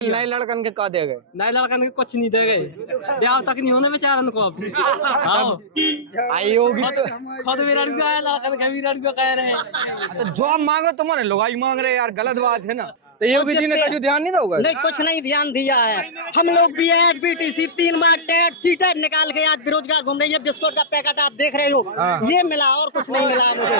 नए लड़कन के का दे गए? नए लड़कन के कुछ नहीं दे गए, ब्याह तक नहीं होने बेचारन को अब। आयोगी तो खुद भी लड़का है, लड़कन का भी लड़का कह रहे हैं। तो जॉब मांगो, तुम्हारे लुगाई मांग रहे यार, गलत बात है ना। तो योगी जी ने कुछ ध्यान नहीं दोगे? नहीं, कुछ नहीं ध्यान दिया है। हम लोग बीएड बीटीसी 3 बार टेट सीटेट निकाल के आज बेरोजगार घूम रही है। बिस्कुट का पैकेट आप देख रहे हो, ये मिला और कुछ नहीं मिला मुझे।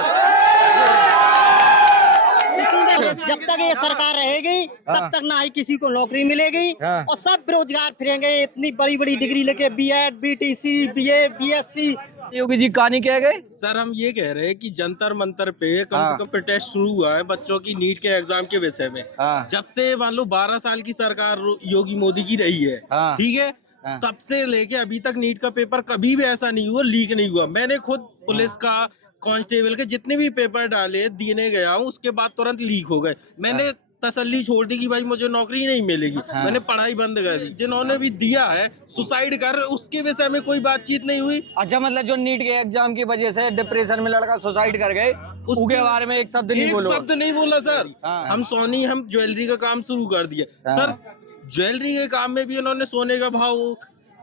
इसी में जब तक ये सरकार रहेगी तब तक ना ही किसी को नौकरी मिलेगी और सब बेरोजगार फिरेंगे। इतनी बड़ी बड़ी डिग्री लेके BEd BTC BA BSc. Yogi ji कहानी कह गए? सर हम ये कह रहे हैं कि जंतर मंतर पे कम से कम प्रोटेस्ट शुरू हुआ है बच्चों की नीट के एग्जाम के विषय में। जब से मान लो 12 साल की सरकार योगी मोदी की रही है, ठीक है, तब से लेके अभी तक नीट का पेपर कभी भी ऐसा नहीं हुआ, लीक नहीं हुआ। मैंने खुद पुलिस का, कांस्टेबल के जितने भी पेपर डाले देने गया हूँ, उसके बाद तुरंत लीक हो गए। मैंने तसल्ली छोड़ दी कि भाई मुझे नौकरी नहीं मिलेगी, मैंने पढ़ाई बंद कर दी। जिन्होंने भी दिया है सुसाइड कर, उसके विषय में कोई बातचीत नहीं हुई। अच्छा, मतलब जो नीट के एग्जाम की वजह से डिप्रेशन में लड़का सुसाइड कर गए, उसके बारे में एक शब्द नहीं बोलो? एक शब्द नहीं बोला सर। हम ज्वेलरी का काम शुरू कर दिया सर। ज्वेलरी के काम में भी उन्होंने सोने का भाव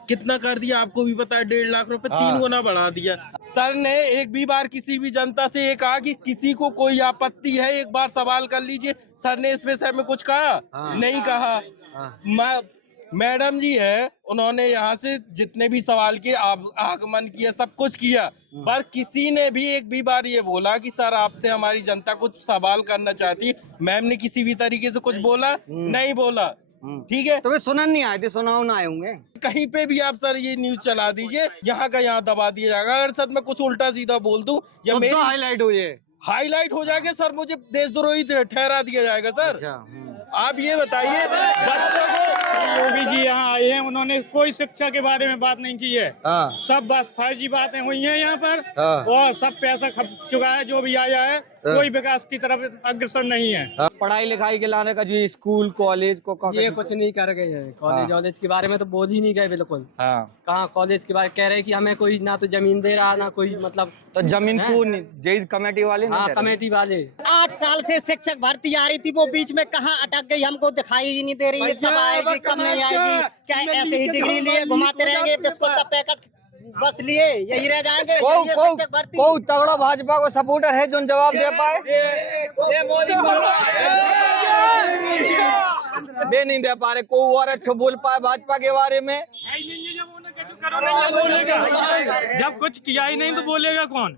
कितना कर दिया आपको भी पता है, 1.5 लाख रुपए 3 गुना बढ़ा दिया। सर ने एक भी बार किसी भी जनता से ये कहा कि किसी को कोई आपत्ति है एक बार सवाल कर लीजिए? सर ने इस विषय में कुछ कहा? नहीं कहा। मैडम जी है, उन्होंने यहाँ से जितने भी सवाल किए, आगमन किया, सब कुछ किया, पर किसी ने भी एक भी बार ये बोला कि सर आपसे हमारी जनता कुछ सवाल करना चाहती है? मैम ने किसी भी तरीके से कुछ बोला? नहीं बोला। ठीक है, तो वे सुनन नहीं आए थे, सुनाओ ना आए होंगे। कहीं पे भी आप सर ये न्यूज चला दीजिए, यहाँ का यहाँ दबा दिया जाएगा। अगर सर मैं कुछ उल्टा सीधा बोल दूं या तो मेरी हाईलाइट हो जाएगा सर, मुझे देशद्रोही ठहरा दिया जाएगा सर। अच्छा, आप ये बताइए बच्चों को। योगी जी यहाँ आए हैं, उन्होंने कोई शिक्षा के बारे में बात नहीं की है। सब बस फर्जी बातें हुई हैं यहाँ पर, और सब पैसा खप चुका है जो भी आया है। कोई विकास की तरफ अग्रसर नहीं है। पढ़ाई लिखाई के लाने का जो स्कूल कॉलेज को ये कुछ नहीं कर गए हैं। कॉलेज वॉलेज के बारे में तो बोल ही नहीं गए बिल्कुल। कहाँ कॉलेज के बारे कह रहे कि हमें कोई ना तो जमीन दे रहा ना कोई, मतलब तो जमीन को जय कमेटी वाले? हाँ, कमेटी वाले। 8 साल से शिक्षक भर्ती आ रही थी, वो बीच में कहाँ अटक गई हमको दिखाई ही नहीं दे रही है। कब आएगी कब नहीं आएगी? क्या ऐसे ही डिग्री लिए घुमाते रहेंगे, बिस्कुट का पैकेट बस लिए यही रह जाएंगे? को तगड़ा भाजपा को सपोर्टर है जो जवाब दे पाए? वे नहीं दे पा रहे। को और अच्छा बोल पाए भाजपा के बारे में? जब कुछ किया ही नहीं तो बोलेगा कौन?